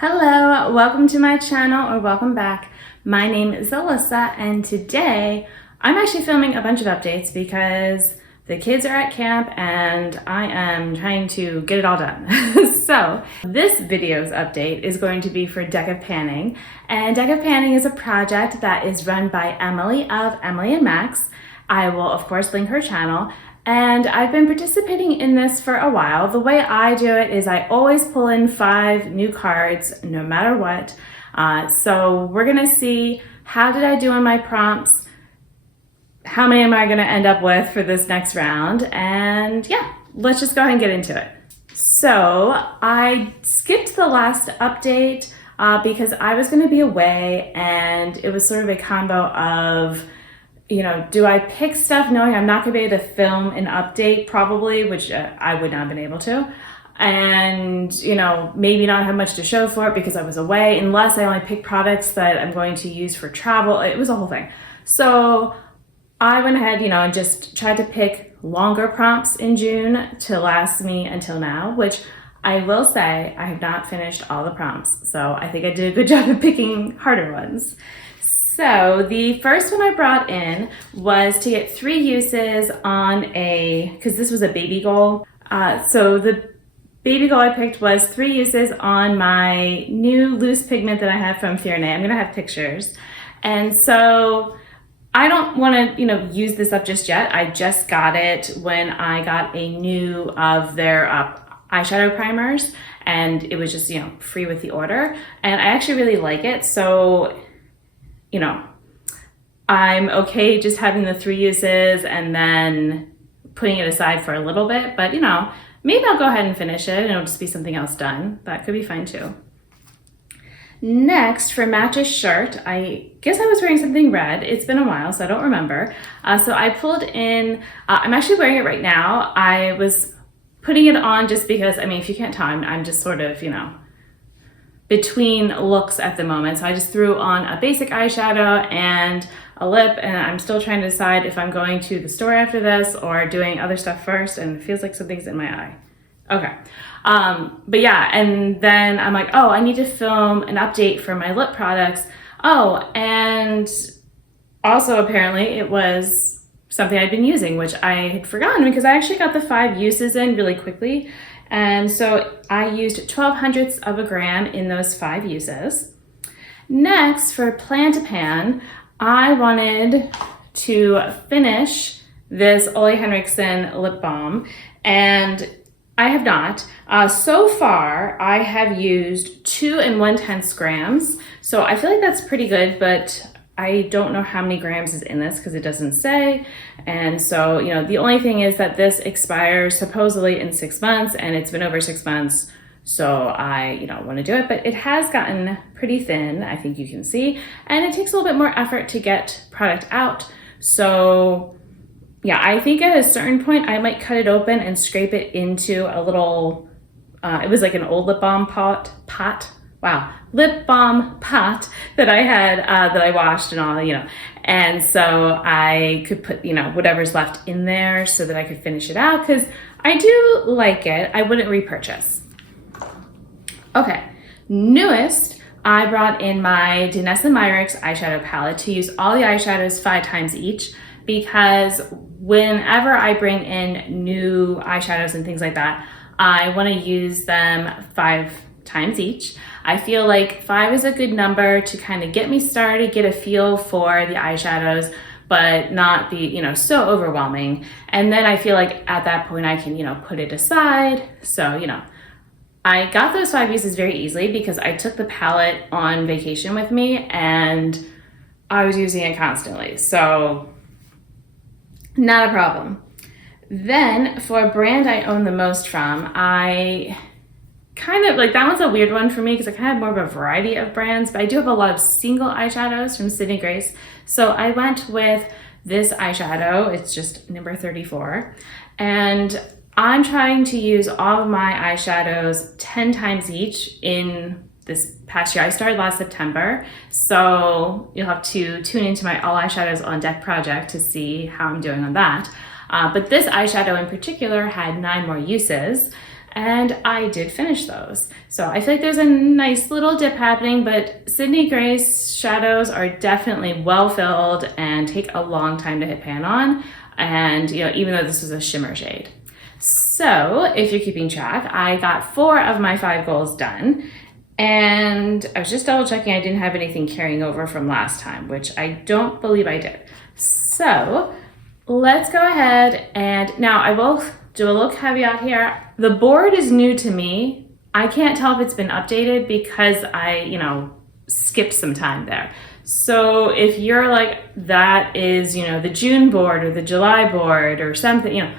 Hello, welcome to my channel, or welcome back. My name is Alyssa, and today I'm actually filming a bunch of updates because the kids are at camp and I am trying to get it all done. So this video's update is going to be for Deck of Panning, and Deck of Panning is a project that is run by Emily of Emily and Max. I will of course link her channel. And I've been participating in this for a while. The way I do it is I always pull in 5 new cards no matter what. So we're gonna see, how did I do on my prompts? How many am I gonna end up with for this next round? And yeah, let's just go ahead and get into it. So I skipped the last update because I was gonna be away, and it was sort of a combo of, do I pick stuff knowing I'm not gonna be able to film an update probably, which I would not have been able to, and maybe not have much to show for it because I was away, unless I only pick products that I'm going to use for travel. It was a whole thing. So I went ahead, and just tried to pick longer prompts in June to last me until now, which I will say I have not finished all the prompts. So I think I did a good job of picking harder ones. So the first one I brought in was to get 3 uses on because this was a baby goal. So the baby goal I picked was 3 uses on my new loose pigment that I have from Fiorne. I'm gonna have pictures. And so I don't wanna, use this up just yet. I just got it when I got a new of their eyeshadow primers, and it was just, free with the order. And I actually really like it. So I'm okay just having the 3 uses and then putting it aside for a little bit, but maybe I'll go ahead and finish it and it'll just be something else done. That could be fine too. Next, for Match's shirt, I guess I was wearing something red. It's been a while, so I don't remember. So I pulled in, I'm actually wearing it right now. I was putting it on just because, if you can't tell, I'm just sort of, between looks at the moment. So I just threw on a basic eyeshadow and a lip, and I'm still trying to decide if I'm going to the store after this or doing other stuff first, and it feels like something's in my eye. Okay. But yeah, and then I'm like, oh, I need to film an update for my lip products. Oh, and also apparently it was something I'd been using, which I had forgotten because I actually got the 5 uses in really quickly. And so I used 0.12 of a gram in those 5 uses. Next, for Plan to Pan, I wanted to finish this Ole Henriksen lip balm, and I have not. So far, I have used 2 1/10 grams. So I feel like that's pretty good, but I don't know how many grams is in this because it doesn't say. And so, the only thing is that this expires supposedly in 6 months, and it's been over 6 months. So I, want to do it, but it has gotten pretty thin, I think you can see, and it takes a little bit more effort to get product out. So yeah, I think at a certain point I might cut it open and scrape it into a little, it was like an old lip balm lip balm pot that I had, that I washed and all, and so I could put, whatever's left in there so that I could finish it out, because I do like it. I wouldn't repurchase. Okay, newest, I brought in my Danessa Myricks eyeshadow palette to use all the eyeshadows 5 times each, because whenever I bring in new eyeshadows and things like that, I want to use them 5 times each. I feel like 5 is a good number to kind of get me started, get a feel for the eyeshadows, but not be, so overwhelming. And then I feel like at that point I can, put it aside. So, I got those 5 uses very easily because I took the palette on vacation with me and I was using it constantly. So not a problem. Then for a brand I own the most from, I kind of like, that one's a weird one for me because I kind of have more of a variety of brands, but I do have a lot of single eyeshadows from Sydney Grace. So I went with this eyeshadow. It's just number 34. And I'm trying to use all of my eyeshadows 10 times each in this past year. I started last September, so you'll have to tune into my All Eyeshadows on Deck project to see how I'm doing on that. But this eyeshadow in particular had 9 more uses. and I did finish those. So I feel like there's a nice little dip happening, but Sydney Grace shadows are definitely well filled and take a long time to hit pan on. And even though this was a shimmer shade. So if you're keeping track, I got 4 of my 5 goals done. And I was just double checking I didn't have anything carrying over from last time, which I don't believe I did. So let's go ahead, and now I will do a little caveat here. The board is new to me. I can't tell if it's been updated because I, skipped some time there. So if you're like, that is, the June board or the July board or something,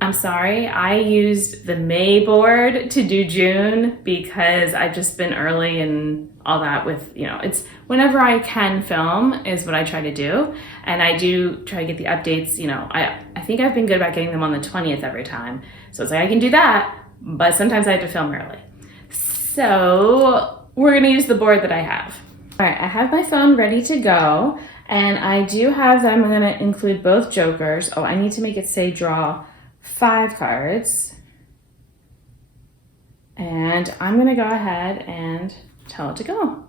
I'm sorry, I used the May board to do June because I've just been early and all that with, it's whenever I can film is what I try to do. And I do try to get the updates, I think I've been good about getting them on the 20th every time. So it's like I can do that, but sometimes I have to film early. So we're gonna use the board that I have. All right, I have my phone ready to go, and I do have them. I'm gonna include both jokers. Oh, I need to make it say draw 5 cards. And I'm gonna go ahead and tell it to go.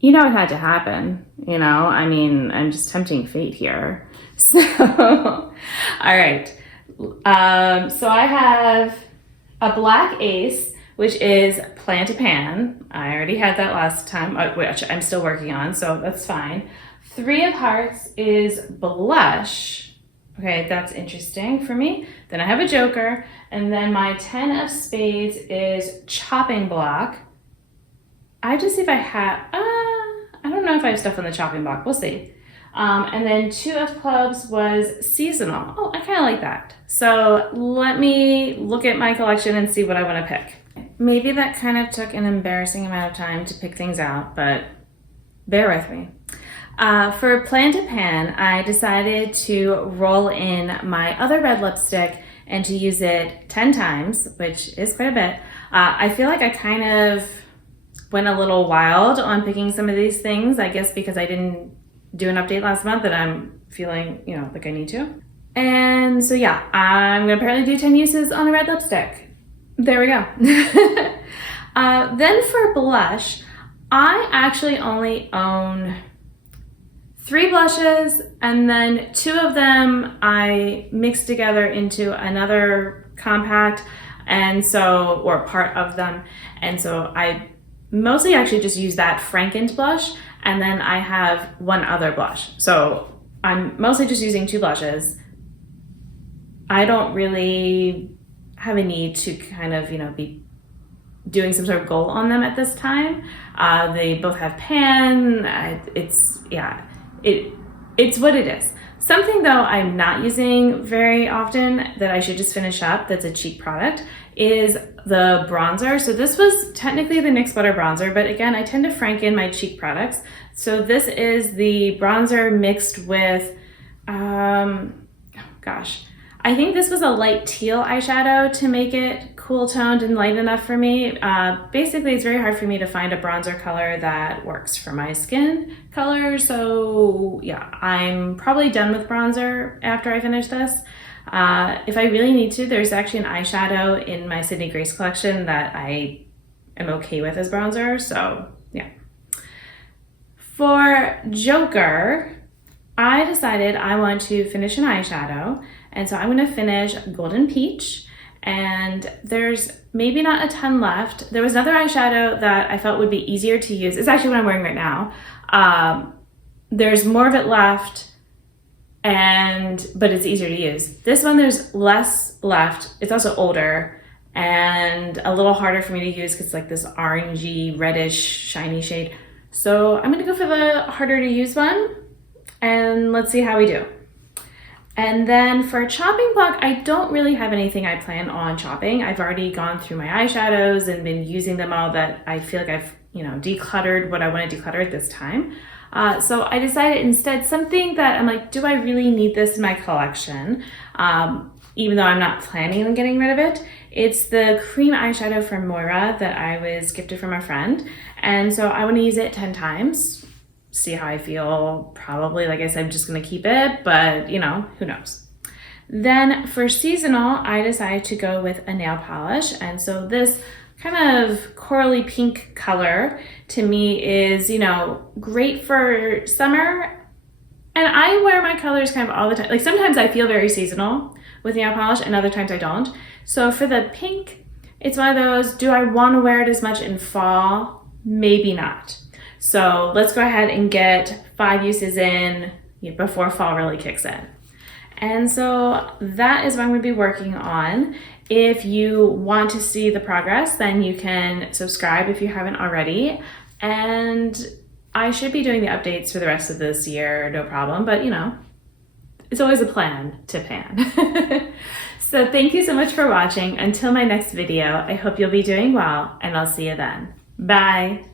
It had to happen, I'm just tempting fate here. So, all right. So I have a black ace, which is Plan to Pan. I already had that last time, which I'm still working on, so that's fine. 3 of hearts is Blush. Okay, that's interesting for me. Then I have a joker, and then my 10 of spades is Chopping Block. I have to see if I have, I don't know if I have stuff on the chopping block, we'll see. And then 2 of clubs was Seasonal. Oh, I kind of like that. So let me look at my collection and see what I want to pick. Maybe that kind of took an embarrassing amount of time to pick things out, but bear with me. For Plan to Pan, I decided to roll in my other red lipstick and to use it 10 times, which is quite a bit. I feel like I kind of went a little wild on picking some of these things, I guess because I didn't do an update last month and I'm feeling, like I need to. And so yeah, I'm gonna apparently do 10 uses on a red lipstick. There we go. Then for blush, I actually only own 3 blushes, and then 2 of them I mixed together into another compact, or part of them. And so I mostly actually just use that Frankened blush, and then I have 1 other blush. So I'm mostly just using 2 blushes. I don't really have a need to kind of, be doing some sort of goal on them at this time. They both have pan. It's what it is. Something though I'm not using very often that I should just finish up, that's a cheap product, is the bronzer. So this was technically the NYX Butter Bronzer, but again, I tend to franken my cheek products. So this is the bronzer mixed with, I think this was a light teal eyeshadow to make it cool toned and light enough for me. Basically, it's very hard for me to find a bronzer color that works for my skin color. So yeah, I'm probably done with bronzer after I finish this. If I really need to, there's actually an eyeshadow in my Sydney Grace collection that I am okay with as bronzer. So yeah. For Joker, I decided I want to finish an eyeshadow. And so I'm gonna finish Golden Peach, and there's maybe not a ton left. There was another eyeshadow that I felt would be easier to use. It's actually what I'm wearing right now. There's more of it left, but it's easier to use. This one, there's less left. It's also older and a little harder for me to use because it's like this orangey, reddish, shiny shade. So I'm gonna go for the harder to use one, and let's see how we do. And then for chopping block, I don't really have anything I plan on chopping. I've already gone through my eyeshadows and been using them all, that I feel like I've, decluttered what I want to declutter at this time. So I decided instead something that I'm like, do I really need this in my collection? Even though I'm not planning on getting rid of it. It's the cream eyeshadow from Moira that I was gifted from a friend. And so I want to use it 10 times. See how I feel. Probably, like I said, I'm just gonna keep it, but who knows. Then for seasonal, I decided to go with a nail polish. And so this kind of corally pink color to me is, you know, great for summer. And I wear my colors kind of all the time. Like sometimes I feel very seasonal with nail polish and other times I don't. So for the pink, it's one of those, do I want to wear it as much in fall? Maybe not. So let's go ahead and get 5 uses in before fall really kicks in. And so that is what I'm going to be working on. If you want to see the progress, then you can subscribe if you haven't already. And I should be doing the updates for the rest of this year, no problem. But you know, it's always a plan to pan. So thank you so much for watching. Until my next video, I hope you'll be doing well, and I'll see you then. Bye.